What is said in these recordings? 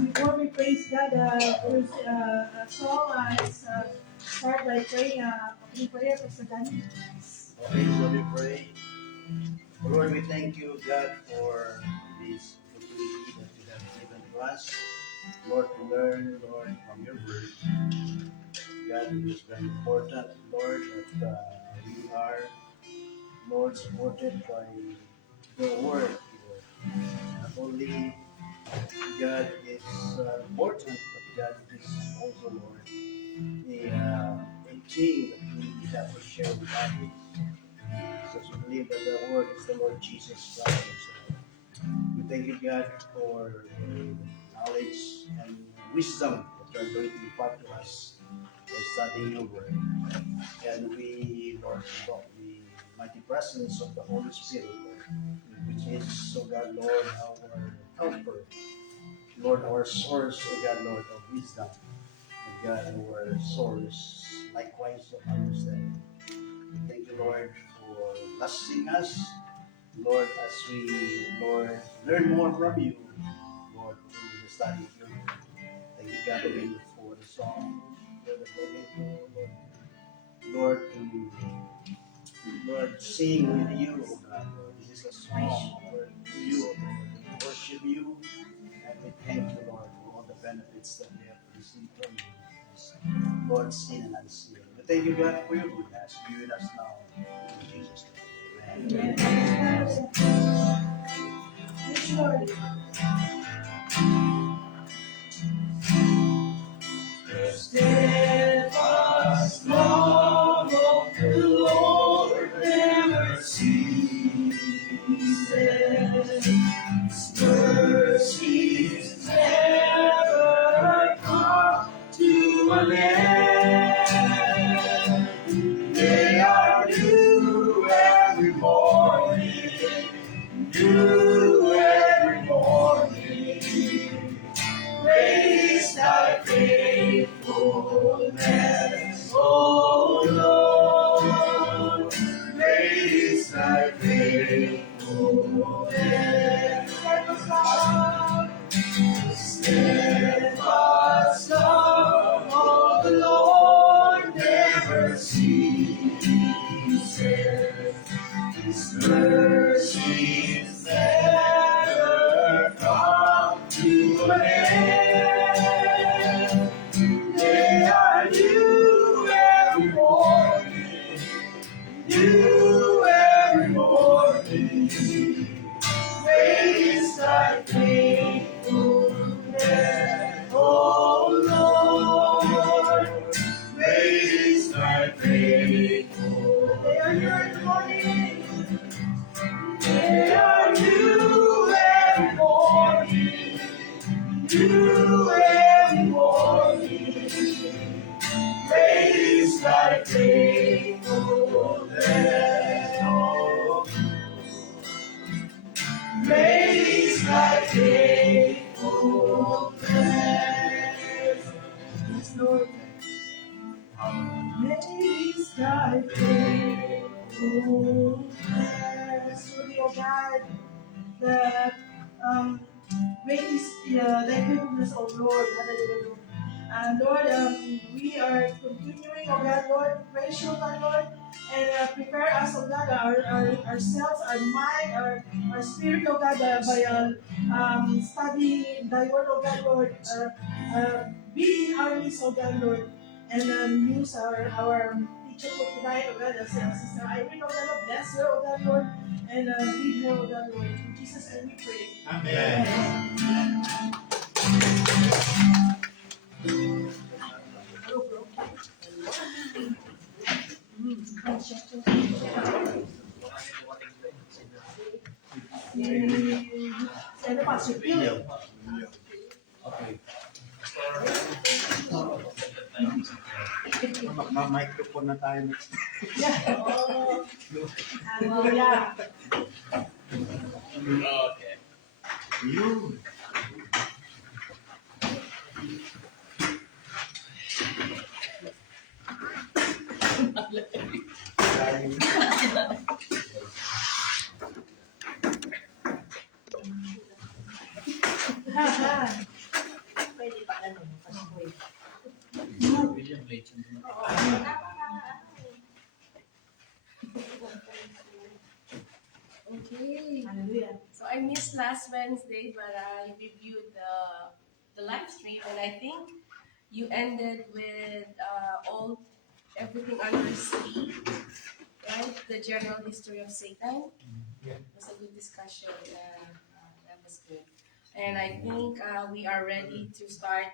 Before we praise God, there's a song start by praying, opening prayer for Danny. Okay, so we pray. Lord, we thank you, God, for this opportunity that you have given to us. Lord, to learn, Lord, from your word. God, it is very important, Lord, that we are, Lord, supported by your word, Lord. Not only God is important, but God is also, Lord, a thing that we have to share with others. Because we believe that the word is the Lord Jesus Christ himself. We thank you, God, for the knowledge and wisdom that you are going to impart to us by studying your word. And we, Lord, invoke the mighty presence of the Holy Spirit, Lord, which is, so God, Lord, our helper, Lord, our source, oh God, Lord, of wisdom, and God, our source, likewise, of understanding. We thank you, Lord, for blessing us, Lord, as we, Lord, learn more from you, Lord, through the study of your word. Thank you, God, again for the song, Lord, that we're going to, Lord, Lord, sing with you, oh God, Lord. This is a song, Lord, to you, oh Lord. We worship you, and we thank you, Lord, for all the benefits that we have received from you, Lord, seen and unseen. We thank you, God, for your goodness. Be with us now. In Jesus' name. Amen. Yes, Lord. Steadfast love of the Lord never ceases. His mercies never come to an end. They are new every morning, new every morning. Praise thy faithfulness, O Lord. Praise thy faithfulness. Steadfast love of the Lord never ceases. His mercies never come to an end. They are new every morning, new every morning. Praise thy faithfulness, O Lord. Praise thy faithfulness. They are here in the morning. They are new every morning, new every morning. Praise thy faithfulness, oh. Praise thy faithfulness. Yes, Lord. Praise thy faithfulness. Truly, oh God, that great is thy faithfulness, O Lord. Hallelujah. Lord, we are continuing, oh God, Lord, praise you, God, Lord, and prepare us, oh God, ourselves, our mind, our spirit, oh God, by studying thy word, oh God, Lord, be in our midst, oh God, Lord, and use our teacher for tonight, oh God, as Sister Irene, oh God, Lord, bless her, oh God, Lord, and lead her, oh God, Lord. In Jesus' name we pray. Amen. Ano pa, si Phil? Okay. Microphone na tayo next. Hallelujah. Okay. Yun. last Wednesday, but I reviewed the live stream, and I think you ended with everything under C, right? The general history of Satan. Yeah. It was a good discussion. That was good. And I think we are ready to start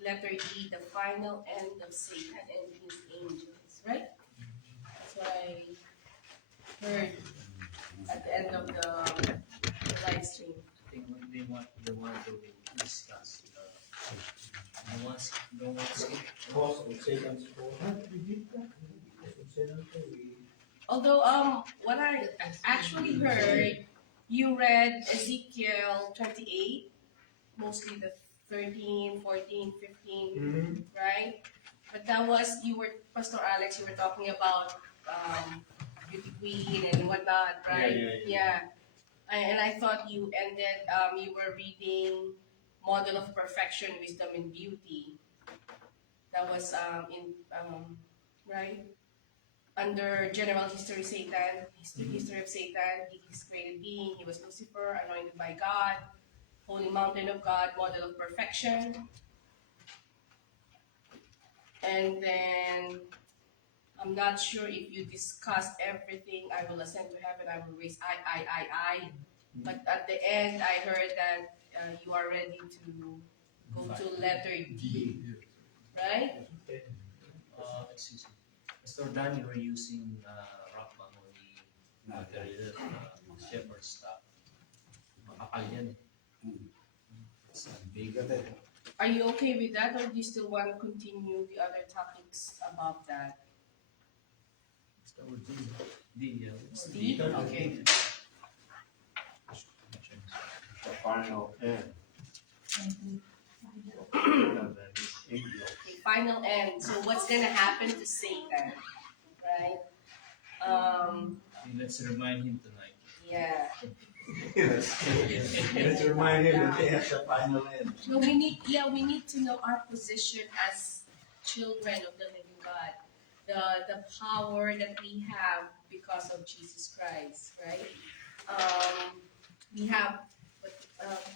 letter E, the final end of Satan and his angels, right? That's what I heard at the end of the live stream. I think what they want to discuss the ones Cause of Satan's fall. We did that. Cause of Satan's fall, we- Although what I actually heard, you read Ezekiel 28, mostly the 13, 14, 15, right? But that was, Pastor Alex, you were talking about Beauty Queen and whatnot, right? Yeah. And I thought you ended, you were reading Model of Perfection, Wisdom and Beauty. That was right? Under General History Satan, History of Satan, his created being, he was Lucifer, anointed by God, Holy Mountain of God, Model of Perfection. And then, I'm not sure if you discussed everything. I will ascend to heaven, I will raise I. But at the end, I heard that you are ready to go to letter D, right? excuse me. Pastor Dan, you were using rock mahogany material, shepherd stuff. Makapal yan eh. It's big. Are you okay with that, or do you still want to continue the other topics above that? Start with D. D? Okay. The final end. Okay, final end. So what's gonna happen to Satan, right? Let's remind him tonight. Yeah. Let's remind him that they have the final end. So we need to know our position as children of the living God. The power that we have because of Jesus Christ, right? We have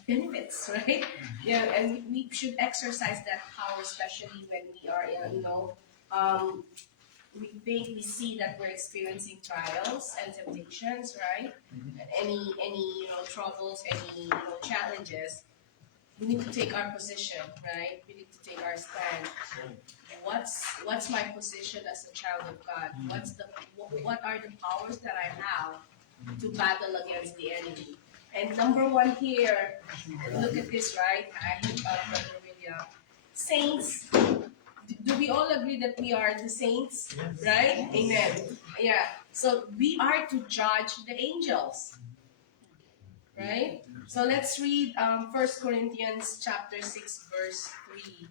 benefits, right? Yeah, and we should exercise that power, especially when we are, we see that we're experiencing trials and temptations, right? And any troubles, any challenges. We need to take our position, right? We need to take our stand. What's my position as a child of God? What are the powers that I have to battle against the enemy? And number one here, look at this, right? I hope Brother William. Saints, do we all agree that we are the saints? Yes. Right? Amen. Yeah. So we are to judge the angels. Right? So let's read 1 Corinthians chapter 6, verse 3.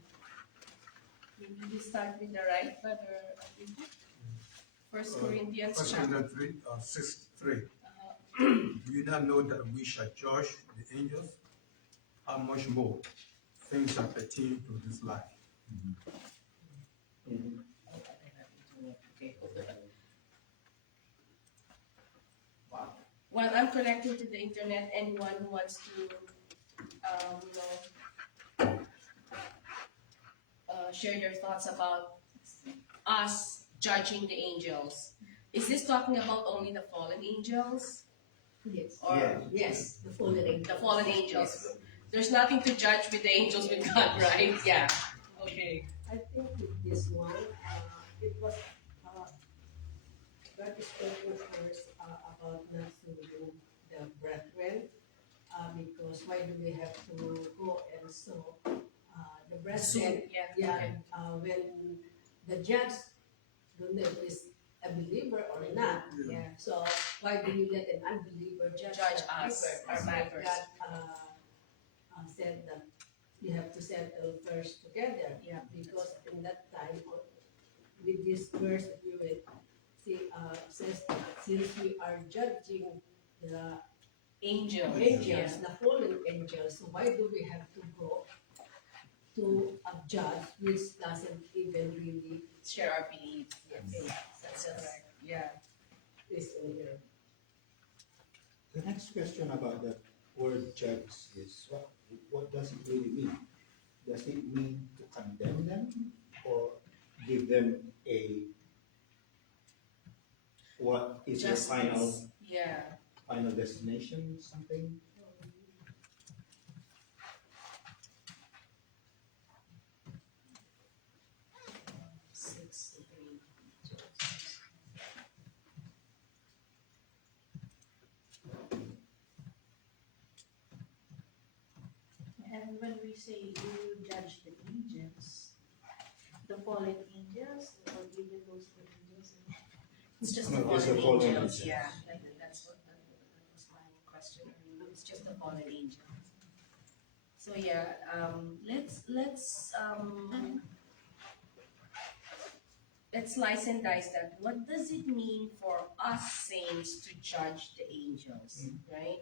Maybe we start with the right, Brother? 1 Corinthians First chapter. Corinthians 6:3. Do you not know that we shall judge the angels? How much more things that pertain to this life? Okay. While I'm connected to the internet, anyone who wants to, share their thoughts about us judging the angels. Is this talking about only the fallen angels? Yes. Or Yes, the fallen angels. the fallen angels? There's nothing to judge with the angels with God, right? Yeah. Okay. I think with this one, it was God is talking first about not to the brethren, because why do we have to go and so the brethren? Yeah. When the judge don't know if is a believer or not. Yeah. So why do you let an unbeliever judge us, believer? our So members. God said that you have to settle first together. Yeah. Because in that time, with this verse that you will see, says that since we are judging the Angels. angels, the fallen angels, so why do we have to go to a judge which doesn't even really Share our beliefs. think That's right. Yeah. this in here? The next question about that, word judge is, what does it really mean? Does it mean to condemn them or give them a, what is your Justice. Yeah. final destination, something? Six to three. And when we say you judge the angels, the fallen angels, or even those angels, It's just No, the it's the fallen fallen angels. angels. Yeah, that's what that was my question. It's just the fallen angels. So yeah, let's slice and dice that. What does it mean for us saints to judge the angels, right?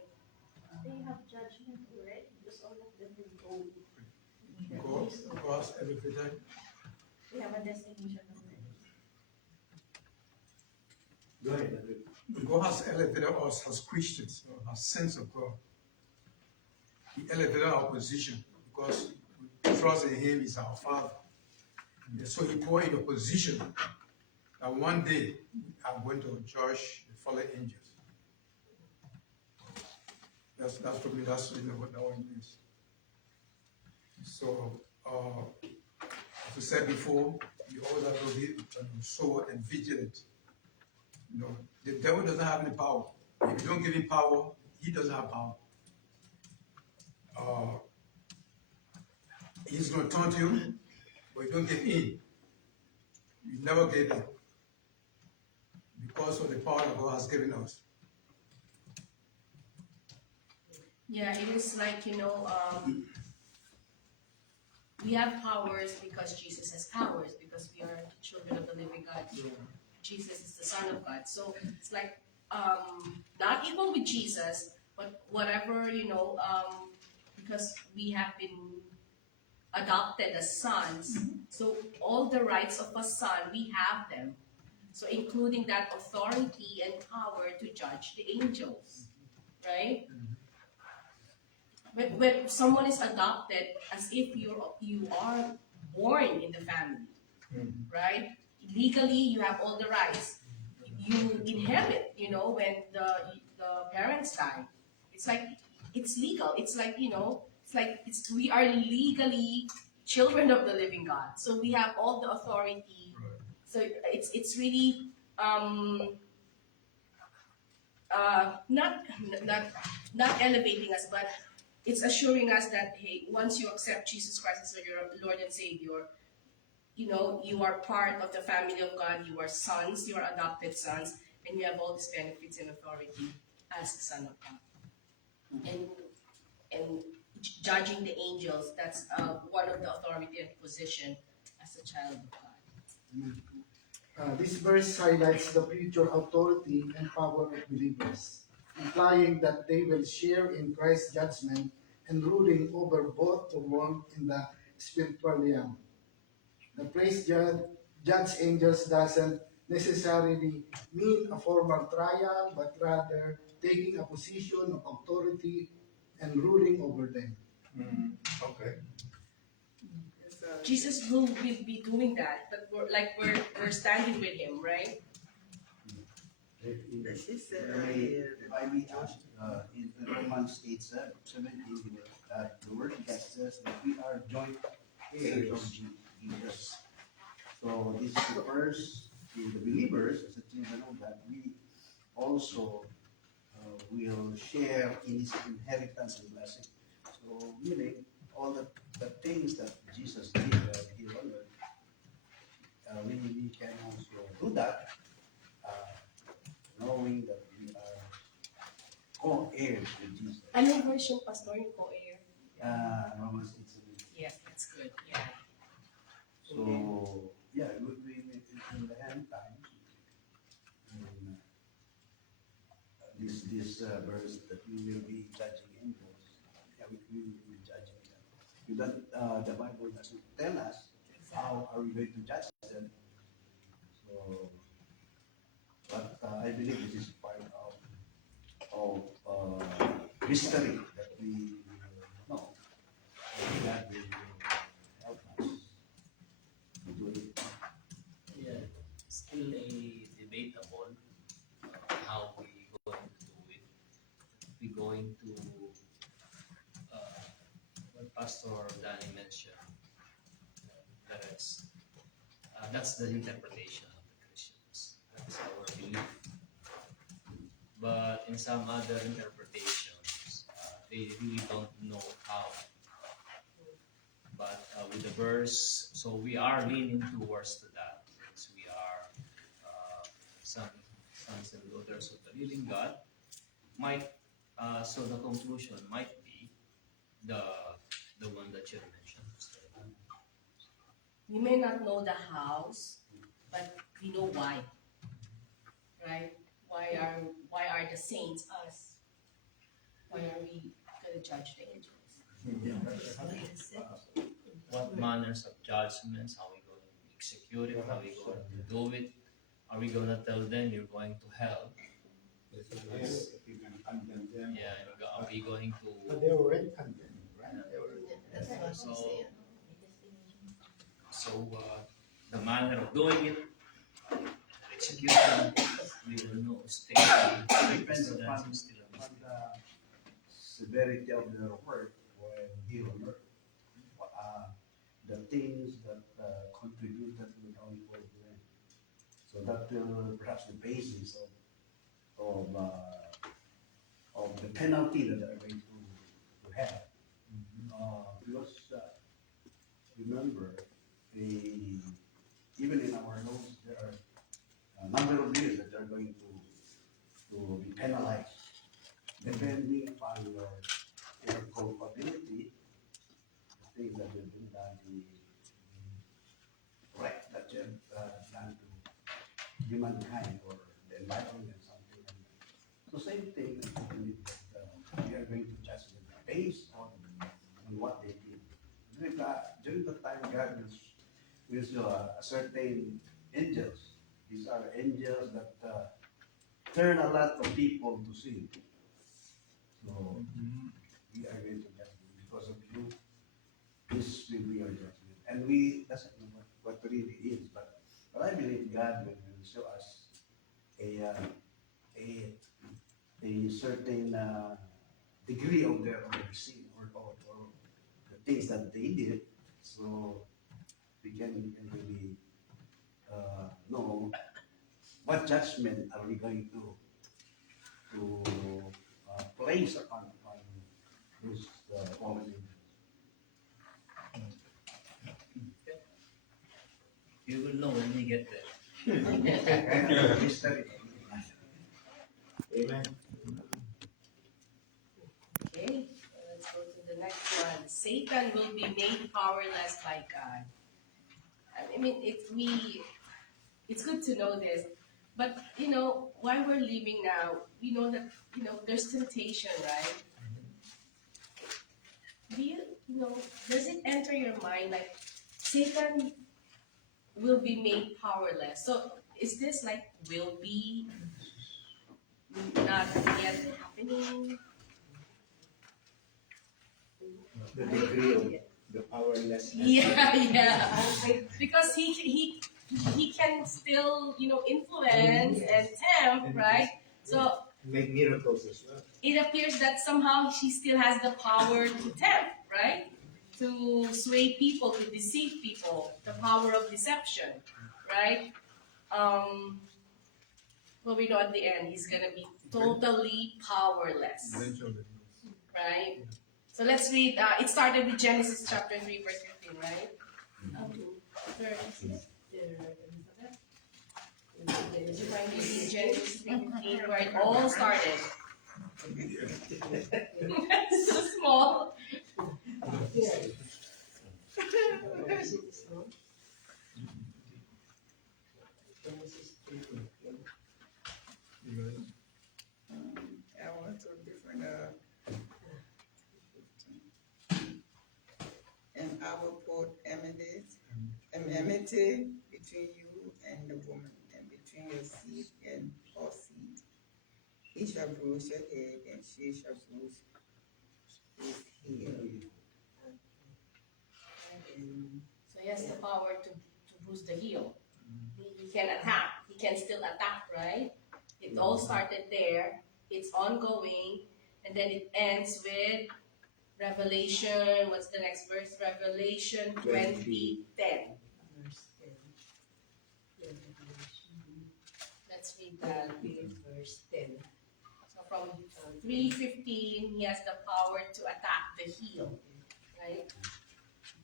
they have judgment already, because all of them will go in the God, place of, God's elevated. they have a destination already. Go ahead, Andrew. God has elevated us as Christians, as saints of God. He elevated our position because we trust in Him as our Father. And so He put in a position that one day I'm going to judge the fallen angels. That's for me. That's what that one means. So, as we said before, you always have to be sober and vigilant. The devil doesn't have any power. If you don't give him power, he doesn't have power. He's going to taunt you, but you don't give in. You never give in because of the power that God has given us. Yeah, it is like, we have powers because Jesus has powers, because we are children of the living God. Jesus is the Son of God. So it's like, not equal with Jesus, but whatever, because we have been adopted as sons. So all the rights of a son, we have them. So including that authority and power to judge the angels, right? When someone is adopted, as if you are born in the family, right? Legally, you have all the rights. You inherit, when the parents die. It's like it's legal. It's like we are legally children of the living God. So we have all the authority. So it's really not elevating us, but it's assuring us that, hey, once you accept Jesus Christ as your Lord and Savior, you are part of the family of God. You are sons. You are adopted sons, and you have all these benefits and authority as a son of God. And judging the angels, that's one of the authority and position as a child of God. This verse highlights the future authority and power of believers, implying that they will share in Christ's judgment and ruling over both the world and the spiritual realm. The phrase judge angels doesn't necessarily mean a formal trial, but rather taking a position of authority and ruling over them. Okay. Jesus will be doing that, but we're standing with him, right? If I may ask, in Romans 8:17, the word that says that we are joint heirs of Jesus. So this refers to the believers as a children of God. We also will share in his inheritance and blessing. So meaning all the things that Jesus did here on earth, we can also do that, knowing that we are co-heirs with Jesus. Anong version, Pastor, yung co-heir? Romans 8:17. Yes, that's good. Yeah. So yeah, we in the end times, this verse that we will be judging angels, yeah, we will be judging them. You don't, the Bible doesn't tell us how are we going to judge them. So, but I believe this is part of mystery that we know that will help us to do it. Yeah, still a debatable how we going to do it. We going to what Pastor Danny mentioned. That's the interpretation of the Christians. That's our belief. But in some other interpretations, they really don't know how. But with the verse, so we are leaning towards to that. Since we are sons and daughters of the living God, might so the conclusion might be the one that you mentioned. We may not know the hows, but we know why. Right? Why are the saints us? Why are we gonna judge the angels? What manners of judgments are we going to execute it? How are we going to do it? Are we going to tell them you're going to hell? Yes, if you're gonna condemn them. Yeah, are we going to? But they were already condemned, right? They were. That's what I'm saying. So the manner of doing it, execution, we will know. Depends upon the severity of their work while here on earth. The things that contributed to the downfall of them. So that will perhaps the basis of the penalty that they are going to have. Because remember, even in our laws, there are a number of years that are going to be penalized, depending upon your culpability, the things that you've been done, the right that you have done to humankind or the environment, something like that. So same thing, I believe that we are going to judge them based on what they did. During the time, God will a certain angels. These are angels that turn a lot of people to sin. So we are going to judge them because of you. This will be our judgment, and we doesn't know what really is, but I believe God will show us a certain degree of their sin or the things that they did, so we can really know what judgment are we going to place upon this fallen angels. You will know when we get there. History. Amen. Okay, let's go to the next one. Satan will be made powerless by God. I mean, it's good to know this, but while we're living now, we know that there's temptation, right? Do you does it enter your mind like Satan will be made powerless? So is this like will be not yet happening? The degree of the powerlessness. Yeah. Because he can still influence and tempt, right? So Make miracles as well. it appears that somehow she still has the power to tempt, right? To sway people, to deceive people, the power of deception, right? But we know at the end he's gonna be totally powerless, right? So let's read. It started with Genesis chapter 3, verse 15, right? Did you find this in Genesis 3:15 where it all started? So small. I want to different and I will put enmity between you and the woman, and between your seed and her seed. He shall bruise your head, and she shall bruise is healed. And So he has the power to bruise the heel. He can attack. He can still attack, right? It all started there. It's ongoing. And then it ends with Revelation. What's the next verse? Revelation 20:10. verse 10. Revelation Let's read that. 20, verse 10. So from 3:15, he has the power to attack the heel, right?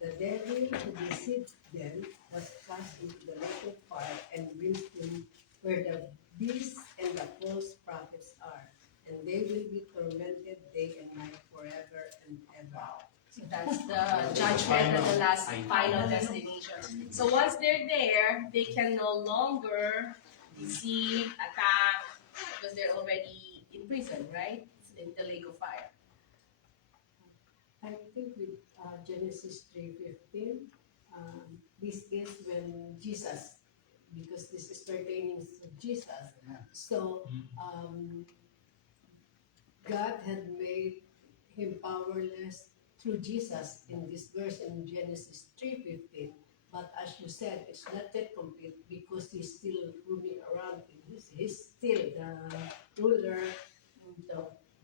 The devil who deceived them was cast into the lake of fire and brimstone, where the beast and the false prophets are, and they will be tormented day and night forever and ever. So that's the judgment and the last final destination. So once they're there, they can no longer deceive, attack, because they're already in prison, right? In the lake of fire. I think with Genesis 3:15, this is when Jesus, because this is pertaining to Jesus. So God had made him powerless through Jesus in this verse in Genesis 3:15. But as you said, it's not yet complete because he's still roaming around. He's still the ruler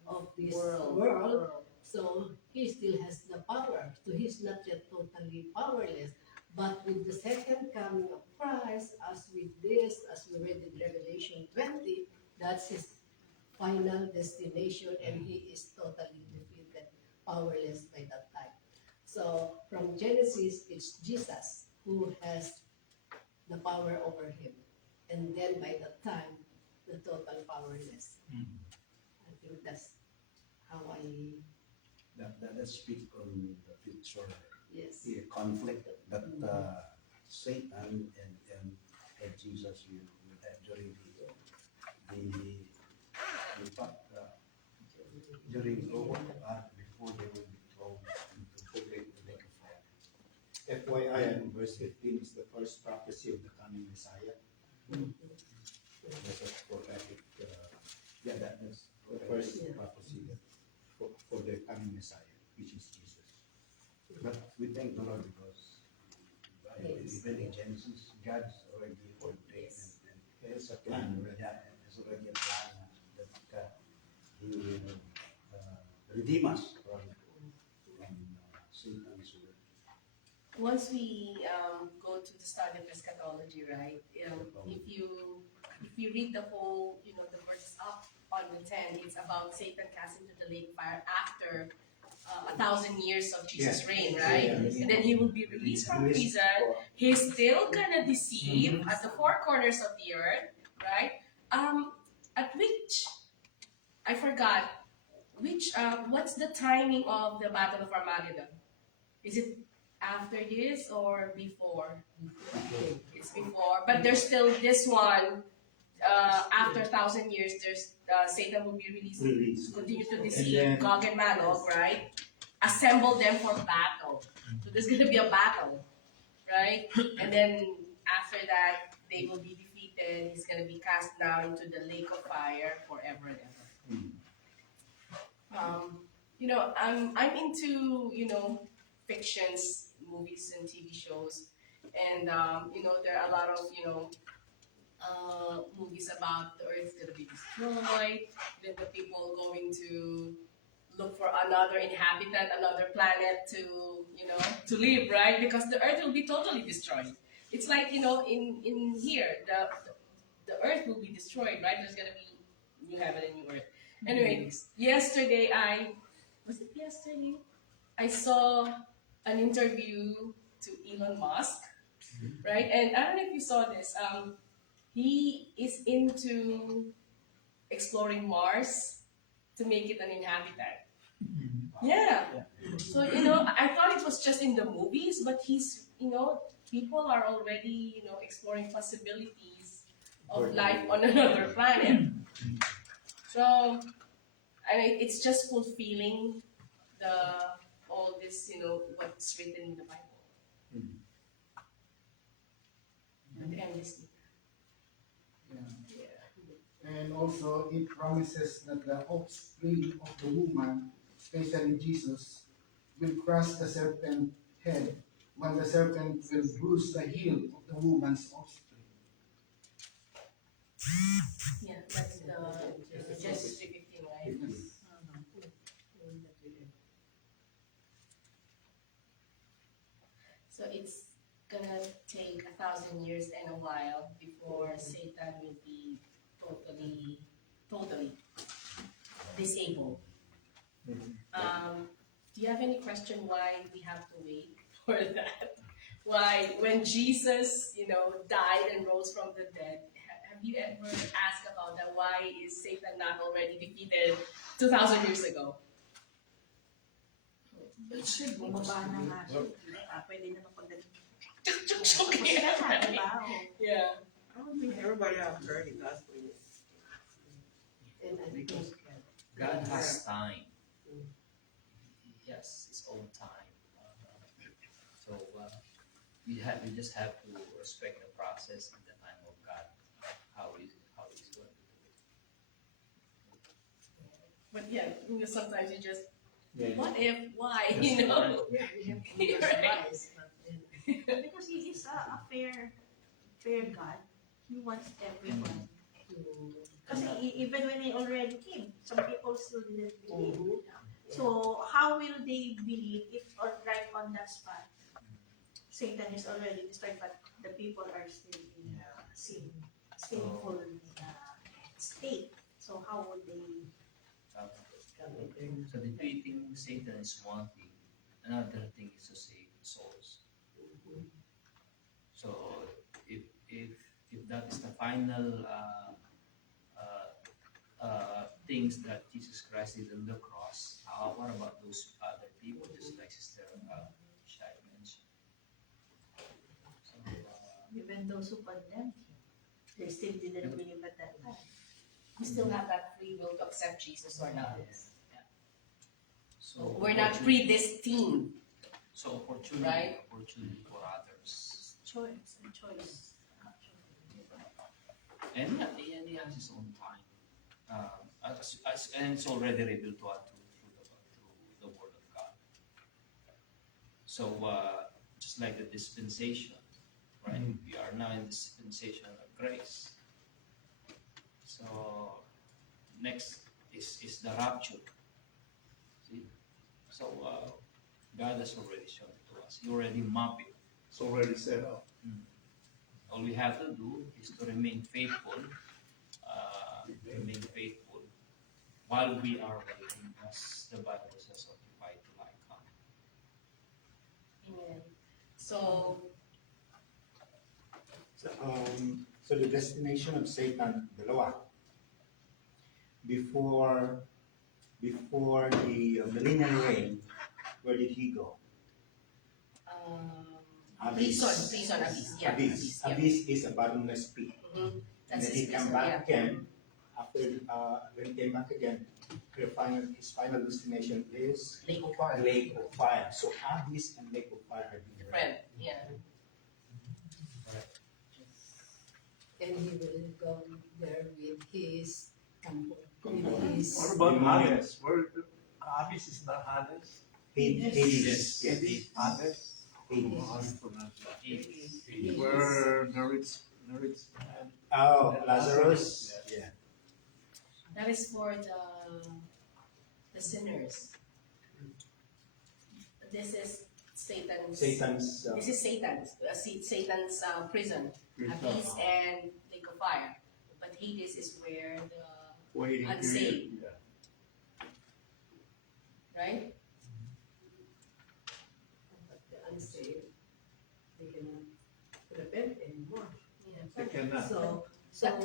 of this world. So he still has the power. So he's not yet totally powerless. But with the second coming of Christ, as with this, as we read in Revelation 20, that's his final destination, and he is totally defeated, powerless by that time. So from Genesis, it's Jesus who has the power over him. And then by that time, the total powerless. I think that's how That speak on the future yes. conflict that Satan and Jesus will have during during before they will be thrown into the lake of fire. FYI, verse 15 is the first prophecy of the coming Messiah. That's a prophetic, that's the first prophecy for the coming Messiah, which is Jesus. But we thank the Lord because even in Genesis, God's already ordained and There's a plan already. there's already a plan that He will redeem us from Satan's will. Once we go to the study of eschatology, right? If you read the whole, the verses up on the 10, it's about Satan cast into the lake of fire after 1,000 years of Jesus' reign, right? And then he will be released from prison. He's still gonna deceive at the four corners of the earth, right? At which I forgot what's the timing of the Battle of Armageddon? Is it after this or before? It's before, but there's still this one. After 1,000 years, there's Satan will be released to continue to deceive Gog and Magog, right? Assemble them for battle. So there's going to be a battle, right? And then after that, they will be defeated. He's going to be cast down into the lake of fire forever and ever. I'm into fictions, movies, and TV shows, and there are a lot of movies about the earth's gonna be destroyed, then the people going to look for another inhabitant, another planet to live, right? Because the earth will be totally destroyed. It's like in here, the earth will be destroyed, right? There's gonna be new heaven and new earth. Anyway, yesterday I saw an interview to Elon Musk, right? And I don't know if you saw this. He is into exploring Mars to make it an inhabitant. Yeah. So, I thought it was just in the movies, but people are already, exploring possibilities of life on another planet. So, it's just fulfilling all this, what's written in the Bible. And endlessly. And also, it promises that the offspring of the woman especially Jesus, will crush the serpent head, while the serpent will bruise the heel of the woman's offspring. Yeah, that's the Genesis 3:15, right? So it's gonna take 1,000 years and a while before Satan will be totally disabled. Do you have any question why we have to wait for that? Why, when Jesus, died and rose from the dead, have you ever asked about that? Why is Satan not already defeated 2,000 years ago? Bumaba na nga siya. Pwede na mapagdating. Okay. Yeah. I don't think everybody have heard it. That's what it is. And I think God has time. Yes, his own time. So you just have to respect the process and the time of God. How he's going to do it. But yeah, sometimes you just, Yeah. what if, why, Just we have to realize that Because he is a fair God. He wants everyone to. Kasi even when he already came, some people still didn't believe. So how will they believe if right on that spot, Satan is already destroyed, but the people are still in sinful state? So how would they? So defeating Satan is one thing. Another thing is to save souls. So if that is the final things that Jesus Christ did on the cross, what about those other people, just like Sister Shai mentioned? So, Even those who condemned him, they still didn't believe at that time. we still have that free will to accept Jesus or not? so We're not predestined. So opportunity, Right? opportunity for others. Choice. And he has his own time. And it's already revealed to us through the Word of God. So just like the dispensation, right? We are now in dispensation of grace. So next is the rapture. See? So God has already shown it to us. He already mapped it. It's already set up. All we have to do is to remain faithful, while we are waiting, as the Bible says, occupy to thy come. Amen. So, So the destination of Satan, dalawa. Before the millennial reign, where did he go? prison, abyss. Yeah, Abyss. yeah. Abyss is a bottomless pit. Mhm. And That's then his he came prison, back yeah. again. After when he came back again, his final destination is Lake of fire. Lake of Fire. So Abyss and Lake of Fire are different. Friend, yeah. and he will go there with his temple. What about Hades? Hades is not Hades. Hades. Yes. Hades. Hades. Where the rich man. Oh, Lazarus. Yeah. That is for the sinners. This is Satan's. This is Satan's prison, abyss and lake of fire. But Hades is where the Waiting unsaved. period. Yeah. Right? But the unsaved, they cannot repent anymore. They cannot. So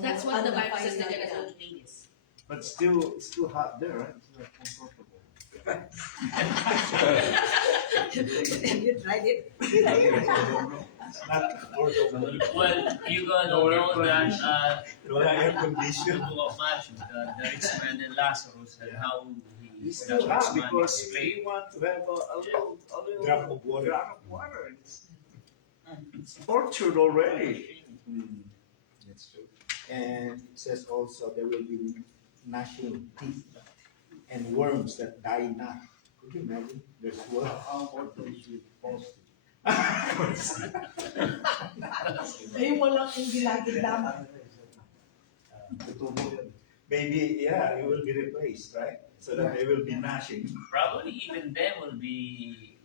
That's what on the Bible says final they're gonna time, go to Hades. But it's still hot there, right? It's not comfortable. You tried it? It's not affordable. Well, you gotta know that Wala air the condition. book of Matthew, the rich man and Lazarus, and how It's the still rich hot man because explained. they want to have a little Drop of water. drop of water. It's tortured already. That's true. And it says also there will be gnashing teeth and worms that die not. Could you imagine? There's one. How about those with false teeth? Ayun mo lang yung gilagid naman. Tutubo yun. Maybe, yeah, it will be replaced, right? So that they will be gnashing. Probably even them will be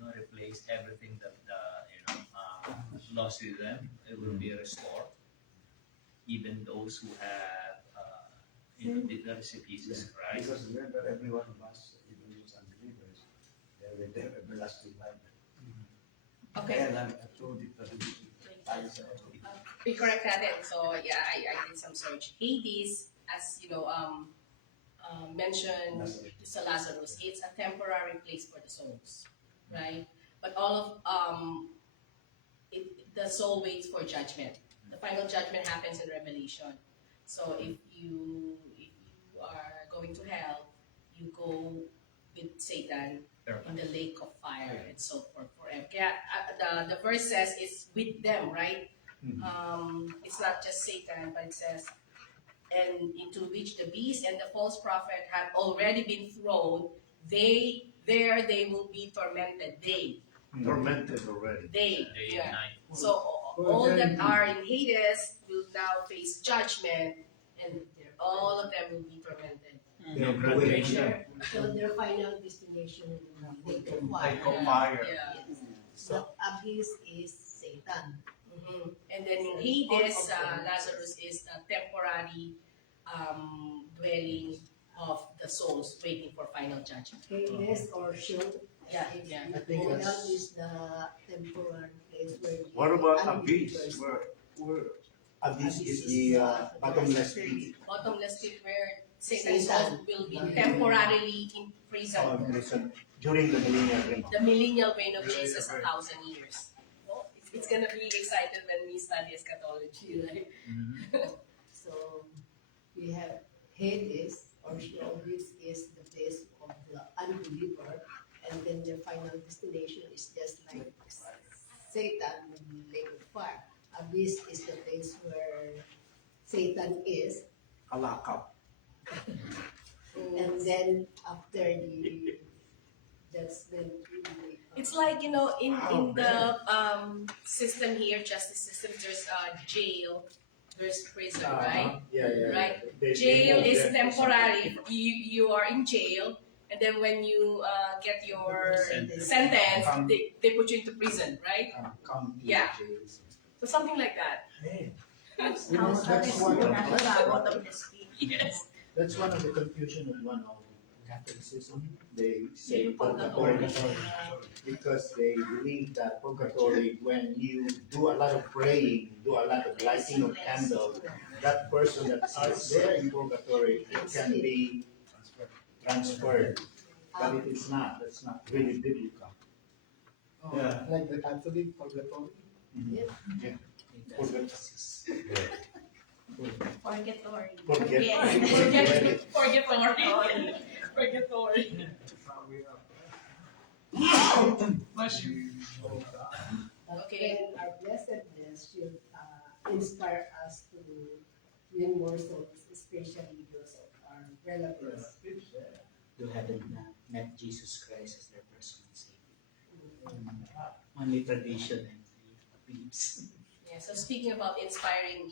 replace everything that lost to them. It will be restored. Even those who have the recipes Jesus Christ. Because remember, every one of us, even those unbelievers, they are with their everlasting life. Okay. And I'm told it doesn't We correct natin. So yeah, I did some search. Hades, as you know, mentioned sa Lazarus, it's a temporary place for the souls, right? But all of the soul waits for judgment. The final judgment happens in Revelation. So if you are going to hell, you go with Satan in the lake of fire and so forth forever. Kaya, the verse says it's with them, right? It's not just Satan, but it says, and into which the beast and the false prophet have already been thrown, they will be tormented. tormented already. Day and night. So all that are in Hades will now face judgment, and all of them will be tormented. No graduation. So their final destination is lake of Like fire. on fire. Yes. The abyss is Satan. And then in Hades, Lazarus is the temporary dwelling of the souls waiting for final judgment. Hades or Sheol. Yeah, yeah. I think Hell that's is the temporary place where What about unbelievers- abyss? Where abyss is the bottomless pit. Bottomless pit where Satan's Satan. soul will be temporarily imprisoned. Listen, during the millennial reign. The millennial reign of Jesus, 1,000 years. Oh, it's gonna be excited when we study eschatology, right? So we have Hades or Sheol, which is the place of the unbeliever, and then the final destination is just like Satan in the lake of fire. Abyss is the place where Satan is, Kalakaw. and then after that's when It's like, in the system here, justice system, there's jail, there's prison, right? Yeah. Right. They Jail remove is them. temporary. You are in jail, and then when you get your Sentence. sentence, they put you into prison, right? Come to Yeah. jails. So something like that. You know, that's one Yes. That's one of the confusion of one of Catholicism. They say Yung purgatory. purgatory because they believe that purgatory, when you do a lot of praying, do a lot of lighting of candles, that person that is there in purgatory, it can be transferred. But it is not. That's not really biblical. Yeah. Like the Catholic purgatory. Purgatory. Purgatory. Forget. Purgatory. Okay. Then our blessedness should inspire us to win more souls, especially those of our relatives. Who haven't met Jesus Christ as their personal Savior. Only tradition and beliefs. Yeah, so speaking about inspiring,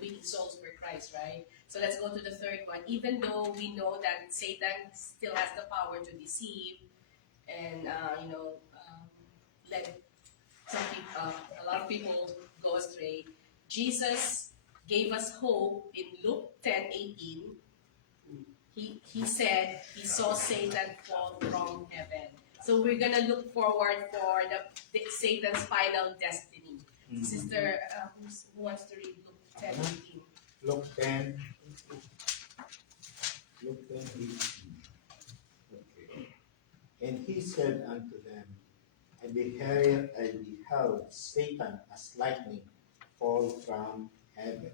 winning souls for Christ, right? So let's go to the third one. Even though we know that Satan still has the power to deceive and, let some people, a lot of people go astray, Jesus gave us hope in Luke 10:18. He said he saw Satan fall from heaven. So we're gonna look forward for the Satan's final destiny. Sister, who wants to read Luke 10:18? Luke 10. Luke 10:18. Okay. And he said unto them, I beheld Satan as lightning fall from heaven.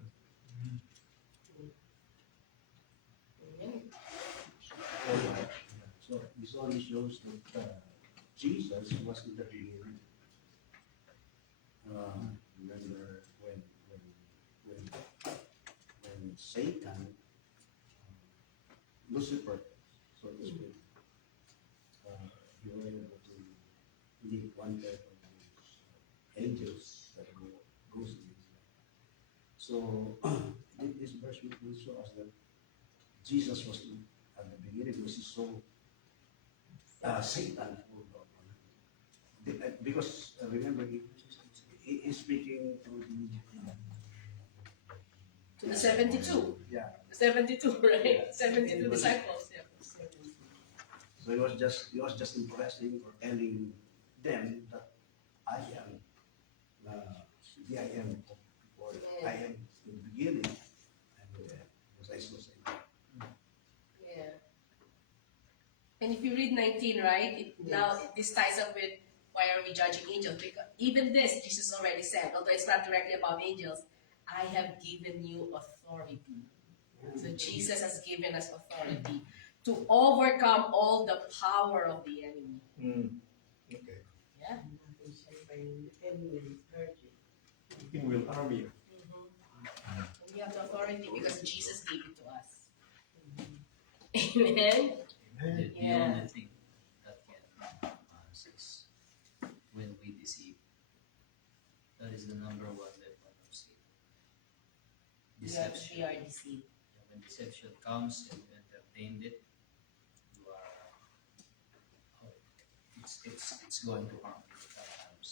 So this only shows that Jesus was in the beginning. Remember when Satan, Lucifer, so to speak, 1/3 of the angels that goes in this life. So this verse will show us that Jesus was at the beginning was so Satan for God. Because remember he is speaking To the 72. yeah. The 72, right? Yeah. 72 It was- disciples. Yeah. So he was just impressing or telling them that I am the I am, or I am in the beginning and the end. Because I saw Satan. Yeah. And if you read 19, right, now this ties up with why are we judging angels? Because even this, Jesus already said, although it's not directly about angels, I have given you authority. So Jesus has given us authority to overcome all the power of the enemy. Okay. Yeah. Nothing will harm you. And we have the authority because Jesus gave it to us. Amen. The Yeah. only thing that can harm us is when we deceive. That is the number one weapon of sin. Deception. We are deceived. When deception comes and you entertain it, you are it's going to harm you at times.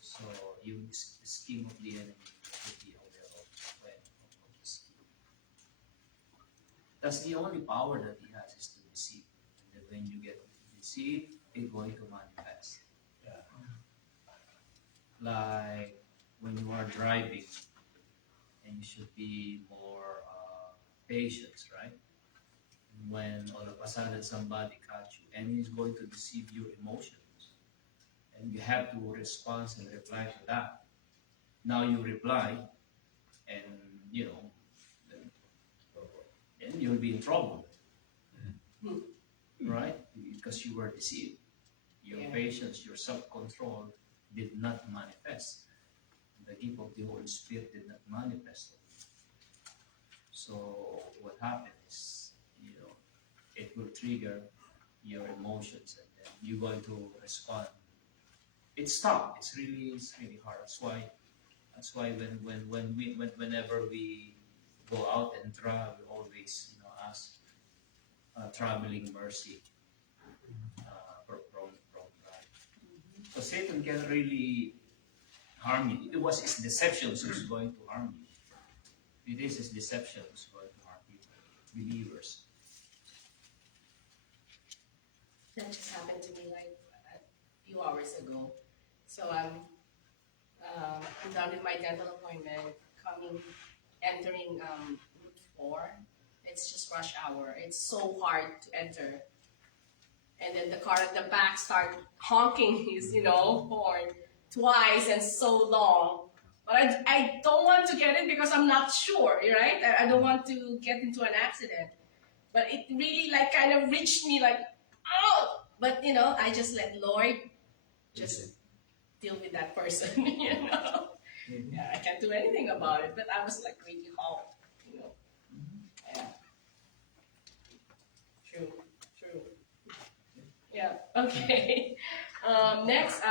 So the scheme of the enemy should be aware of when of the scheme. That's the only power that he has, is to deceive. And then when you get deceived, it's going to manifest. Yeah. Like when you are driving, and you should be more patient, right? When all of a sudden somebody catch you, and he's going to deceive your emotions, and you have to respond and reply to that. Now you reply, and then you'll be in trouble, right? Because you were deceived. Your Yeah. patience, your self-control did not manifest. The gift of the Holy Spirit did not manifest. So what happens is, it will trigger your emotions, and then you're going to respond. It's tough. It's really hard. That's why whenever we go out and travel, we always ask traveling mercy from God. So Satan can really harm you. It was his deceptions who's going to harm you. It is his deception who's going to harm people, believers. That just happened to me like a few hours ago. So I'm done with my dental appointment, entering Route 4. It's just rush hour. It's so hard to enter. And then the car at the back started honking his, horn twice and so long. But I don't want to get it because I'm not sure, right? I don't want to get into an accident. But it really kind of reached me oh! But I just let Lord just deal with that person, Yeah, I can't do anything about it, but I was really calm, Yeah. True. Yeah, okay. Next,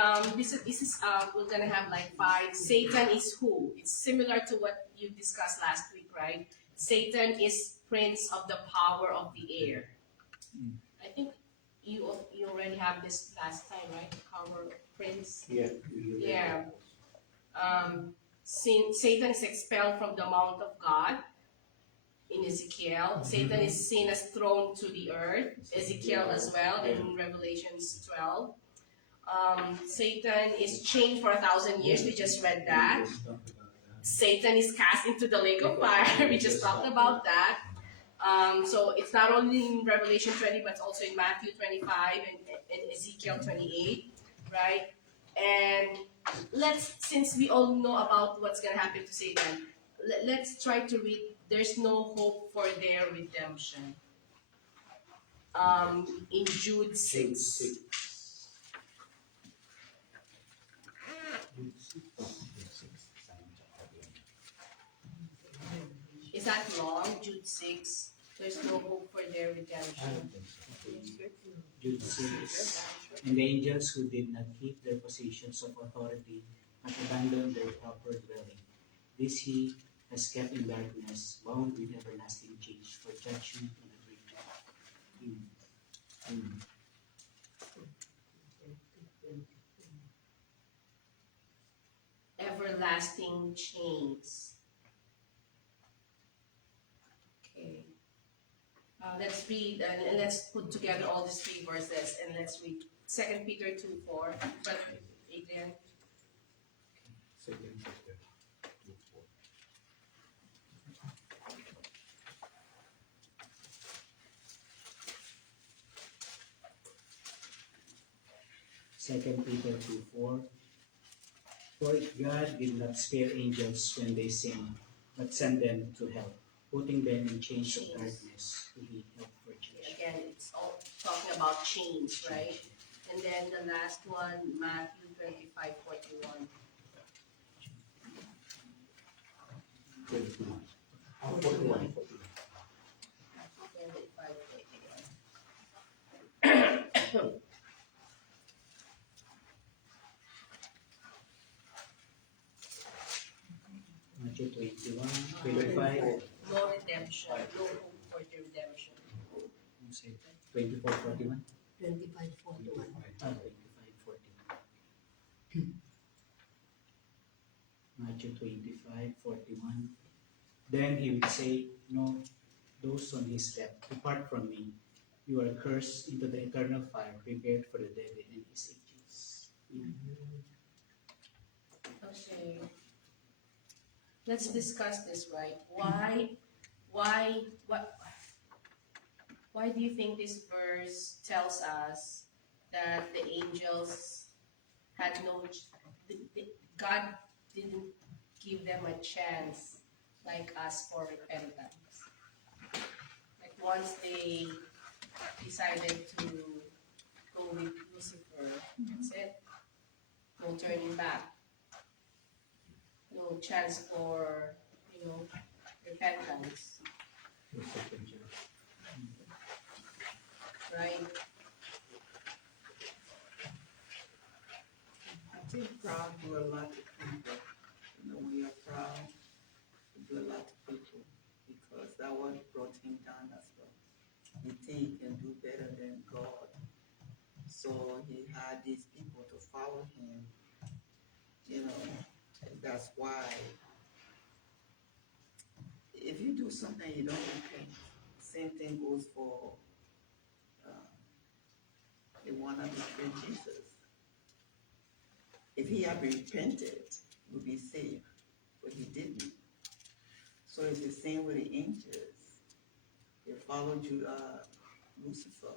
this is we're gonna have 5. Satan is who? It's similar to what you discussed last week, right? Satan is prince of the power of the air. I think you already have this last time, right? Power prince. Yeah. Yeah. Satan is expelled from the mount of God in Ezekiel. Satan is seen as thrown to the earth. Ezekiel as well in Revelations 12. Satan is chained for 1,000 years. We just read that. Satan is cast into the lake of fire. We just talked about that. So it's not only in Revelation 20, but also in Matthew 25 and Ezekiel 28, right? And since we all know about what's going to happen to Satan, let's try to read There's No Hope for Their Redemption. In Jude 6. Is that long? Jude 6. There's no hope for their redemption. Jude 6. And the angels who did not keep their positions of authority but abandoned their proper dwelling, this he has kept in darkness, bound with everlasting chains for judgment on the great day. Everlasting chains. Okay. Let's read and let's put together all these three verses and let's read 2 Peter 2:4. But Adrian. Second Peter 2:4. Second Peter 2:4. For if God did not spare angels when they sinned, but sent them to hell, putting them in chains of darkness to be held for judgment. Again, it's all talking about chains, right? And then the last one, Matthew 25:41. 41. 25:41. Matthew 21, 25, No redemption, no hope for the redemption. 24, 41. 25:41. 25:41. Matthew 25:41. Then he would say, no, those on his left, depart from me. You are cursed into the eternal fire prepared for the devil and his angels. Okay. Let's discuss this, right? Why do you think this verse tells us that the angels had God didn't give them a chance like us for repentance? Like once they decided to go with Lucifer, that's it. No turning back. No chance for, repentance. Right? I think proud do a lot to people. When you're proud, you do a lot to people because that what brought him down as well. He think he can do better than God. So he had these people to follow him. That's why if you do something you don't repent, same thing goes for the one that betrayed Jesus. If he had repented, he would be saved, but he didn't. So it's the same with the angels. They followed you, Lucifer,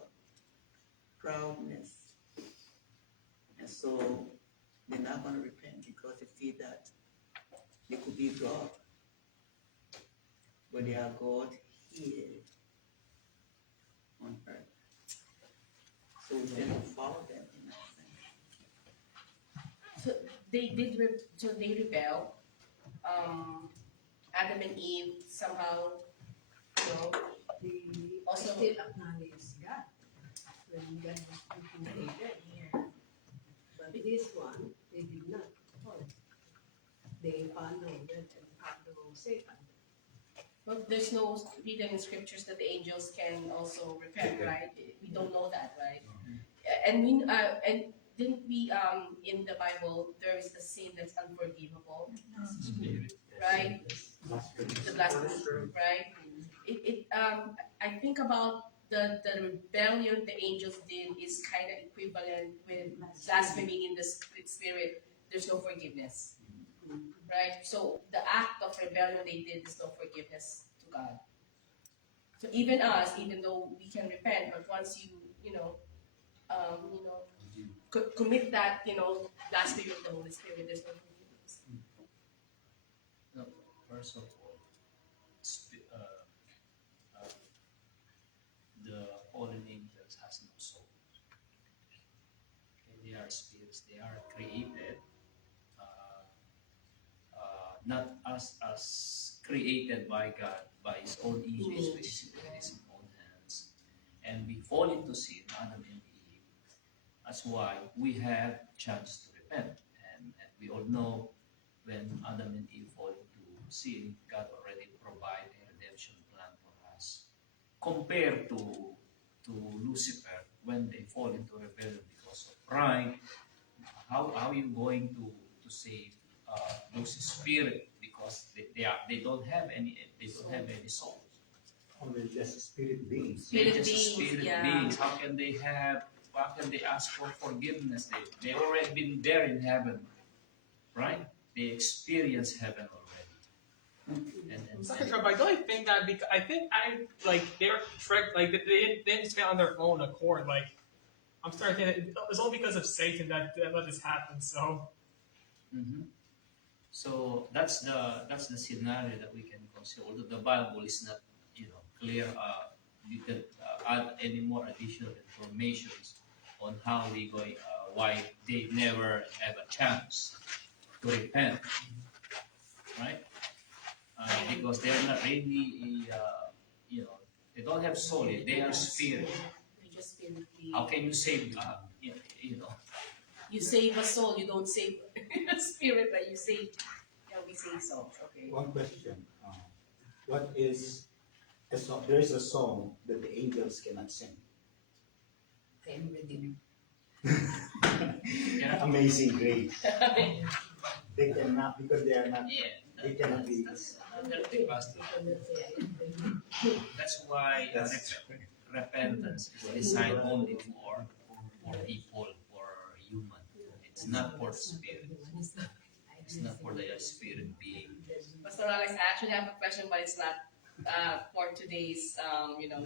proudness, and so they're not going to repent because they see that they could be God, but they are God here on earth. So we cannot follow them in that sense. So they rebel. Adam and Eve somehow, They Also- still acknowledge God when God was speaking to Eden. But this one, they did not. They followed and followed Satan. but there's no written in scriptures that the angels can also repent, right? We don't know that, right? And didn't we in the Bible there is a sin that's unforgivable, right? The blasphemy, right? I think about the rebellion the angels did is kind of equivalent with blaspheming in the spirit. There's no forgiveness, right? So the act of rebellion they did is no forgiveness to God. So even us, even though we can repent, but once you commit that blasphemy of the Holy Spirit, there's no forgiveness. No, first of all, the fallen angels has no soul. Okay, they are spirits. They are created, not us as created by God by His own image, with His own hands, and we fall into sin, Adam and Eve. That's why we have chance to repent, and we all know when Adam and Eve fall into sin, God already provided a redemption plan for us. Compared to Lucifer, when they fall into rebellion because of pride, how are you going to save those spirit, because they don't have any soul. Only just spirit beings. Spirit They're just beings, spirit yeah. beings. How can they ask for forgiveness? They already been there in heaven, right? They experience heaven already. And Second, Rabbi, don't I think that because they're tricked, like they didn't just on their own accord. Like I'm starting to think it's all because of Satan that let this happen. So Mhm. So that's the scenario that we can consider. Although the Bible is not, clear, you can add any more additional information on how we going, why they never have a chance to repent, right? Because they're not really, they don't have soul. They are spirit. They're just spirit beings. How can you save, You save a soul, you don't save a spirit, but you save. Yeah, we save souls. Okay. One question. What is a song? There is a song that the angels cannot sing. I am redeemed. Amazing grace. They cannot because they are not. Yeah, They cannot be. that's another thing, Pastor. That's why repentance is designed only for people, for human. It's not for the spirit. It's not for the spirit being. Pastor Alex, I actually have a question, but it's not for today's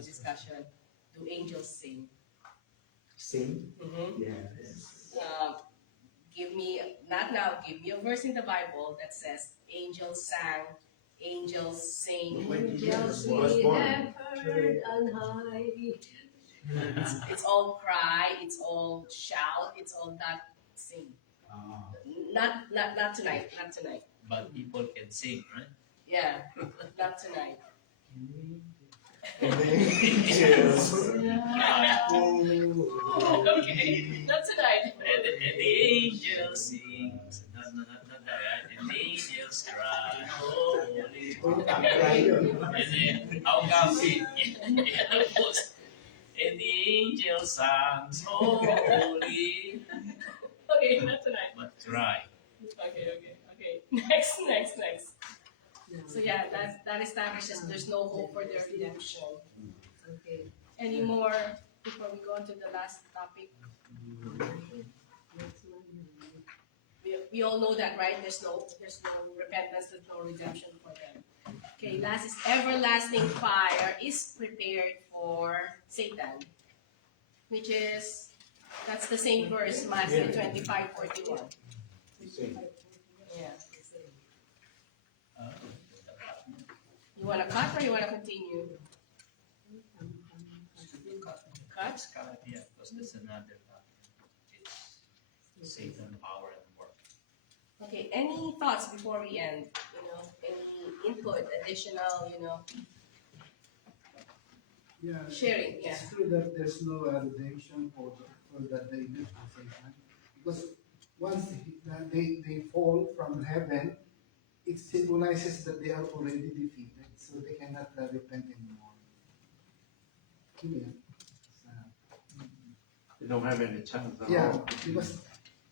discussion. Do angels sing? Sing? Mm-hmm. Yes. Give me a verse in the Bible that says angels sang, angels sing. Angels was we born. have heard on high. It's all cry, it's all shout, it's all not sing. Not tonight, not tonight. But people can sing, right? Yeah, not tonight. Angels. Okay, not tonight. And the angels sing. Not that, right? And the angels cry. Holy. And then, how come and the angels sang, holy. Okay, not tonight. But cry. Okay. Next. So yeah, that establishes there's no hope for their redemption. Okay. Any more before we go on to the last topic? We all know that, right? There's no repentance, there's no redemption for them. Okay, last is everlasting fire is prepared for Satan, which is that's the same verse, Matthew 25:41. Yeah. You want to cut or you want to continue? Cut? Yeah, because there's another. It's Satan power and work. Okay, any thoughts before we end? Any input, additional, Yeah. sharing? Yeah. It's true that there's no redemption for that they live at the same time. Because once they fall from heaven, it symbolizes that they are already defeated, so they cannot repent anymore. Yeah. They don't have any chance at Yeah, all. because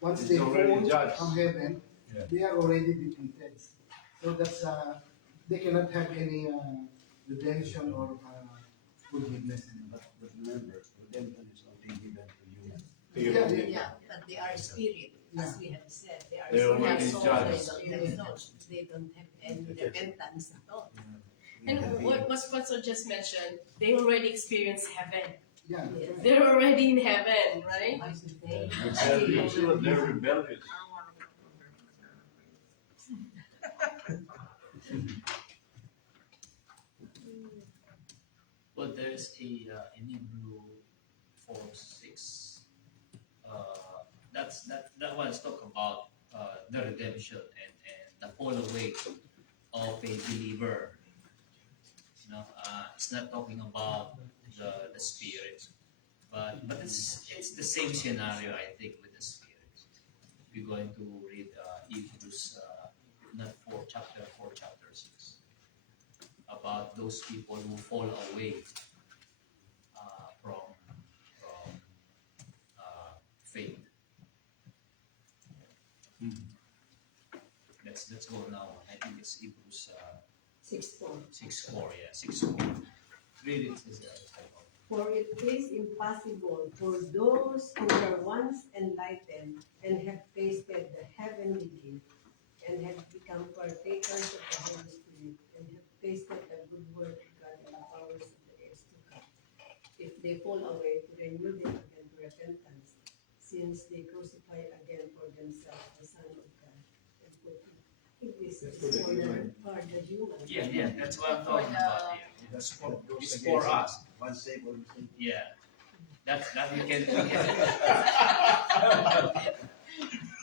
once It's they already fall judged. from heaven, Yeah. they are already defeated. So that's they cannot have any redemption or forgiveness anymore. But remember, redemption is only given to humans. Yeah, but they are spirit, as we have said. They are They're spirit. already Souls, judged. They don't have souls. They don't have any repentance at all. And what Pastor just mentioned, they already experienced heaven. Yeah. They're already in heaven, right? They're rebellious. Well, there's in Hebrew 4:6. That one is talk about the redemption and the fall away of a believer. It's not talking about the spirit, but it's the same scenario, I think, with the spirit. We're going to read Hebrews, not 4 chapter 6, about those people who fall away from faith. Let's go now. I think it's Hebrews 6:4. 6:4. Yeah, 6:4. Read it. For it is impossible for those who were once enlightened and have tasted the heavenly gift and have become partakers of the Holy Spirit and have tasted the good word of God and the powers of the age to come, if they fall away, to renew them again to repentance, since they crucify again for themselves the Son of God. And put this is for the human. Yeah, that's what I'm talking about here. It's for us. One saved, one saved. Yeah. That we can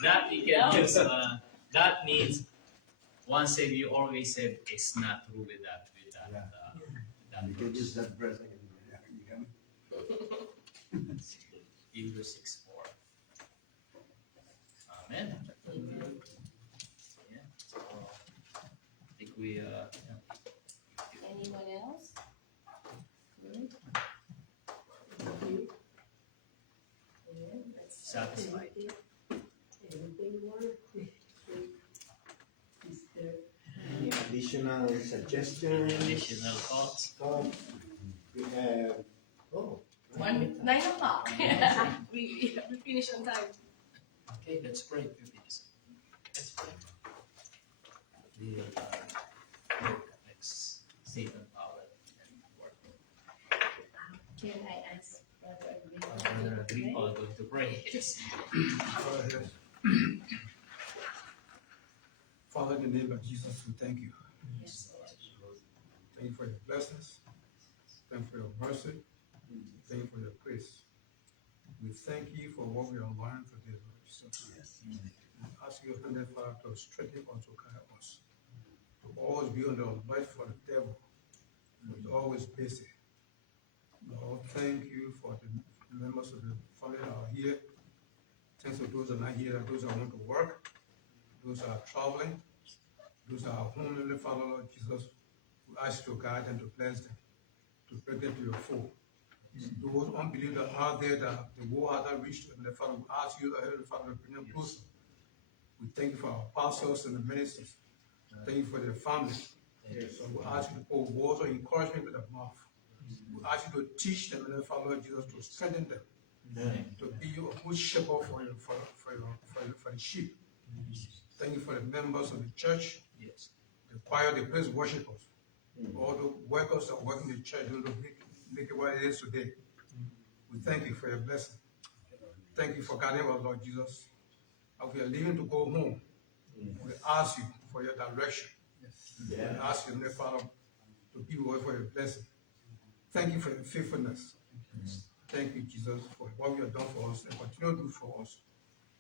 that we can use. That means one saved, you always said it's not true with that. That You can use that verse again. You can. Hebrews 6:4. Amen. Yeah. So, I think we Anyone else? Good. satisfied. Anything more? Any additional suggestions? Additional thoughts? We have, 9 o'clock. we finish on time. Okay, let's pray. Let's pray. We next Satan power and work. Can I ask Brother Agrippa going to pray. Yes. Father, in the name of Jesus, we thank you. Yes, Lord. Thank you for your blessings. Thank you for your mercy. Thank you for your grace. We thank you for what we are learning today, Lord Jesus. We ask you, Heavenly Father, to strengthen us, to guide us, to always be on the alert for the devil, who is always busy. Lord, thank you for the members of the family that are here. Thanks for those that are not here, and those that want to work, those that are traveling, those that are home, Heavenly Father, Lord Jesus. We ask you to guide them, to bless them, to bring them to your fold. Those unbelievers out there that the war has not reached, Heavenly Father, we ask you, Heavenly Father, to bring them closer. We thank you for our pastors and the ministers. Thank you for their families. So we ask you to pour words of encouragement to their mouth. We ask you to teach them, Heavenly Father, Lord Jesus, to strengthen them, to be a good shepherd for the sheep. Thank you for the members of the church, the choir, the praise worshipers, all the workers that work in the church to make it what it is today. We thank you for your blessing. Thank you for guiding us, Lord Jesus. As we are leaving to go home, we ask you for your direction. We ask you, Heavenly Father, to be with us for your blessing. Thank you for your faithfulness. Thank you, Jesus, for what you have done for us and continue to do for us.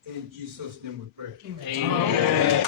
In Jesus' name we pray. Amen. Amen.